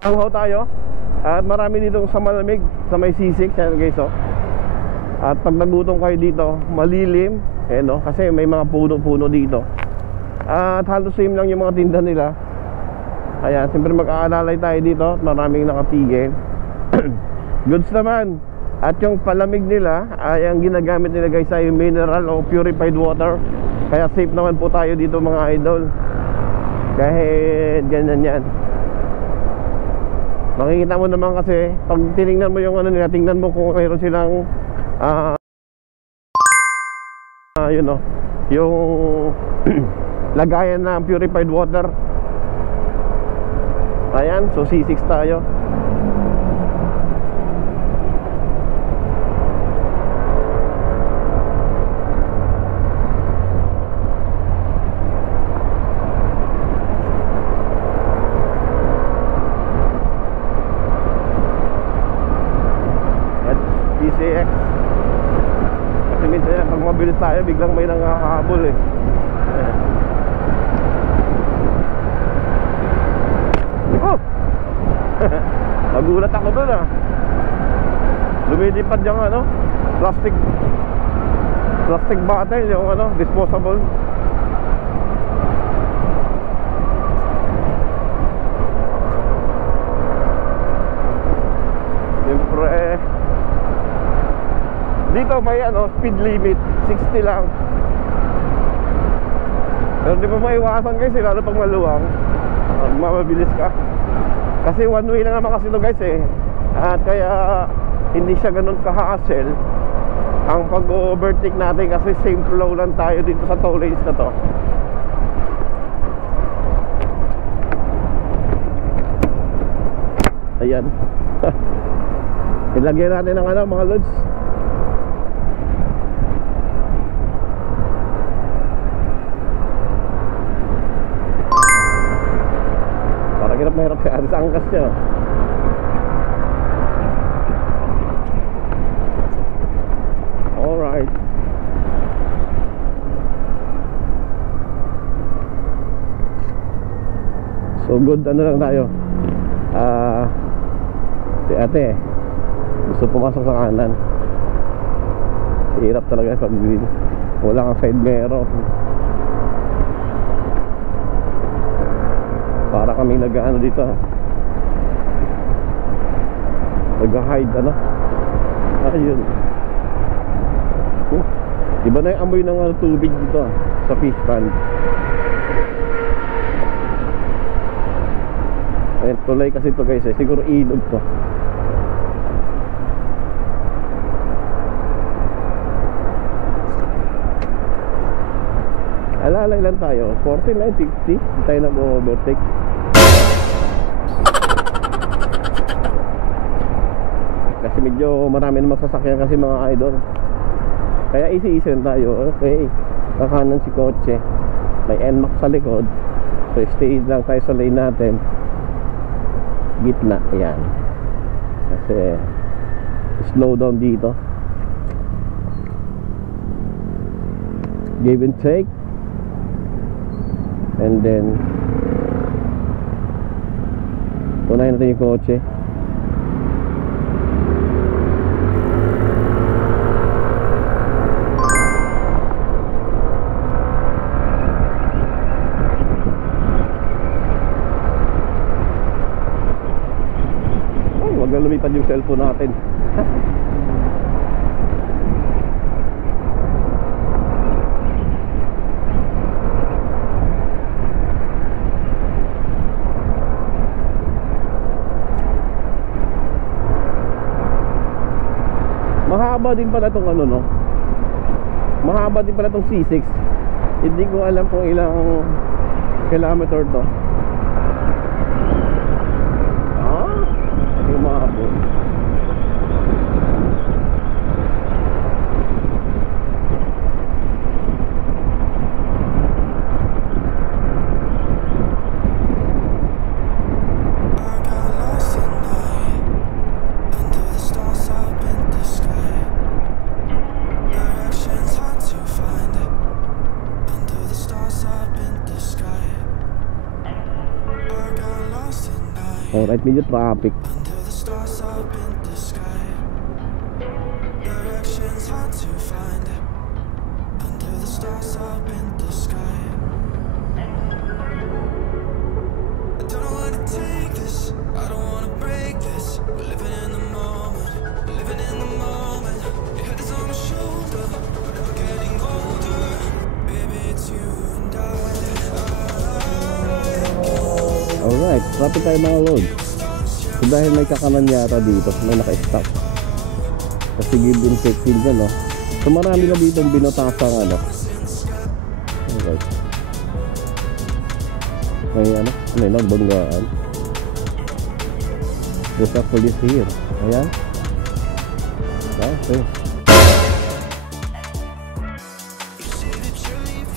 Anghaw tayo. At marami dito sa malamig, sa may sisig, yan guys, oh. At pag nagutom kayo dito, malilim, no? Kasi may mga puno-puno dito. At halos same lang yung mga tinda nila. Ayan, siyempre mag-aalalay tayo dito. Maraming nakatigil. Goods naman. At yung palamig nila ay ang ginagamit nila guys ay mineral o purified water. Kaya safe naman po tayo dito mga idol. Kahit ganyan yan. Makikita mo naman kasi pag tinignan mo yung ano nila, tingnan mo kung mayroon silang you know, yung lagayan ng purified water. Ayan, so C6 tayo. PCX. Kasi minsan pag mabilis tayo, biglang may nangahabol eh. Ayan. Oh! Nagulat ako dun ah. Lumilipad yung ano, plastic bottle, yung ano, disposable. Siyempre dito may ano, speed limit 60 lang. Pero di mo maiwasan guys, lalo pag maluwang mamabilis ka. Kasi one way lang naman kasi ito guys eh. At kaya hindi siya ganun ka-hassle ang pag-overtake natin, kasi same flow lang tayo dito sa toll lanes na to. Ayan. Ilagyan natin ng ano mga loads. Hirap na hirap siya sa angkas niya. Alright. So good, ano lang tayo. Si ate gusto pumasok sa kanan. Hirap talaga pag wala kang side mirror. Para kami nag-ano dito, nag-hide ano. Ayun. Iba na yung amoy ng tubig dito sa fish pond. Ayun, tulay kasi ito guys eh. Siguro ilog to. Alalay lang tayo, 49.50. Hindi tayo nag-overtake. Kasi medyo marami na magsasakyan kasi mga idol. Kaya easy tayo. Okay, kakanan si kotse, may NMAX sa likod. So stay lang tayo sa lane natin, gitna, ayan. Kasi slow down dito. Give and take. And then unahin natin yung kotse. Ay, wag na lumipad yung cellphone natin. Mahaba din pala itong ano, no? Mahaba din pala itong C6. Hindi ko alam kung ilang kilometer to. Hindi mahabol. Alright, medyo traffic. Under the stars up in the sky, directions hard to find. Under the stars up in the sky, I don't know how to take this, I don't wanna break this. We're living in the moment, living in the moment. Your head is on my shoulder, but I'm getting older. Baby, it's you and I. Alright, traffic tayo mga lord. So dahil may kakanan yata dito, may naka-stop. Kasi give and take din dyan, no? So marami na dito ang binotasang ano. Alright. May ano, may nagbanggaan. There's a police here. Ayan. Okay.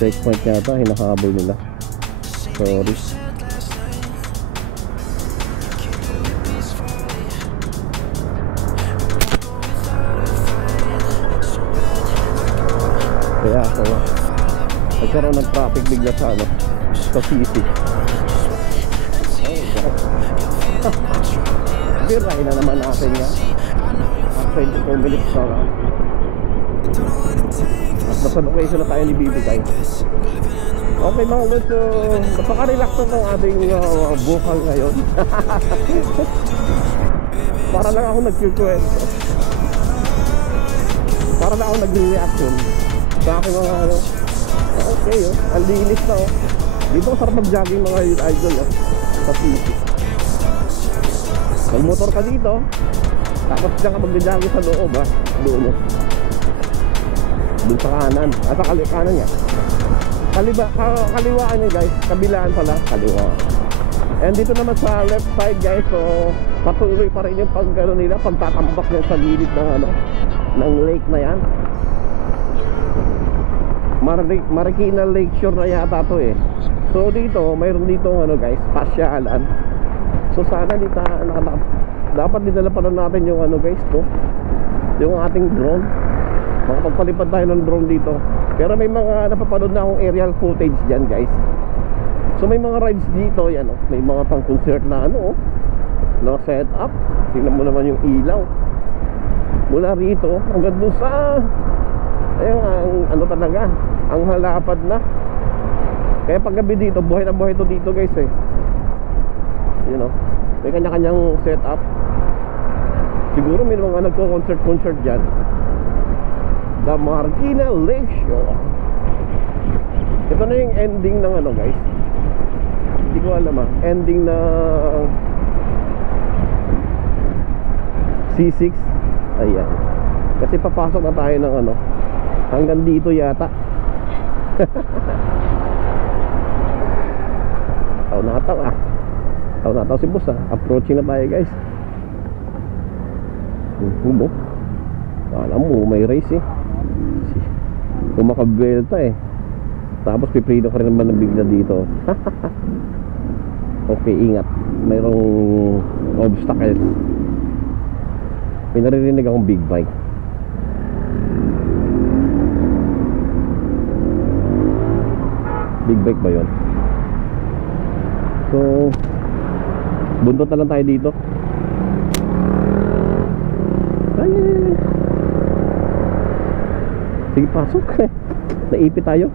Checkpoint yata, hinahabol nila. Sorry. Kaya ako nagkaroon ng traffic bigla sa ano, sa city. Birahin na naman natin nga. At 24 minutes na lang. At nasa location na tayo ni Bibigay. Okay mga guys, so napaka-relax na ng ating vocal ngayon. Para lang ako nagkikwento. Para lang ako nagre-reaction sa aking mga ano. Okay, oh, ang linis na, oh. Dito sarap mag-jogging mga idol, oh, sa city. Mag-motor ka dito, tapos dyan ka mag-jogging sa loob, ha. Doon, oh. Doon sa kanan, sa kanan niya. Kaliwaan niya guys, kabilaan pala, kaliwaan. And dito naman sa left side guys, so patuloy pa rin yung pag-ano nila, pagtatambak yan sa gilid ng ano, ng lake na yan. Marikina Lakeshore na yata to eh. So dito, mayroon dito ano guys, pasyalan. So sana dito dapat dinala pa natin yung ano guys to, yung ating drone. Makapagpalipad tayo ng drone dito. Pero may mga napapanood na akong aerial footage dyan guys. So may mga rides dito, yan oh. May mga pang concert na ano oh, na set up. Tingnan mo naman yung ilaw mula rito hanggang doon sa ayun, ang ano talaga, ang halapad na. Kaya pag gabi dito, buhay na buhay to dito guys eh. You know, may kanya-kanyang setup. Siguro may mga nagko-concert dyan. The Marikina Lakeshore. Ito na yung ending ng ano guys, hindi ko alam ending ng C6. Ayan. Kasi papasok na tayo ng ano, hanggang dito yata. Taw na taw si boss Approaching na tayo guys. Hubo. Alam mo may race eh. Kumakabelta eh. Tapos piprino ka rin naman ng bigla dito. Okay, ingat. Mayroong obstacles. May naririnig akong big bike. Big bike ba yun? So buntot na lang tayo dito. Ay. Sige, pasok. Naipit tayo.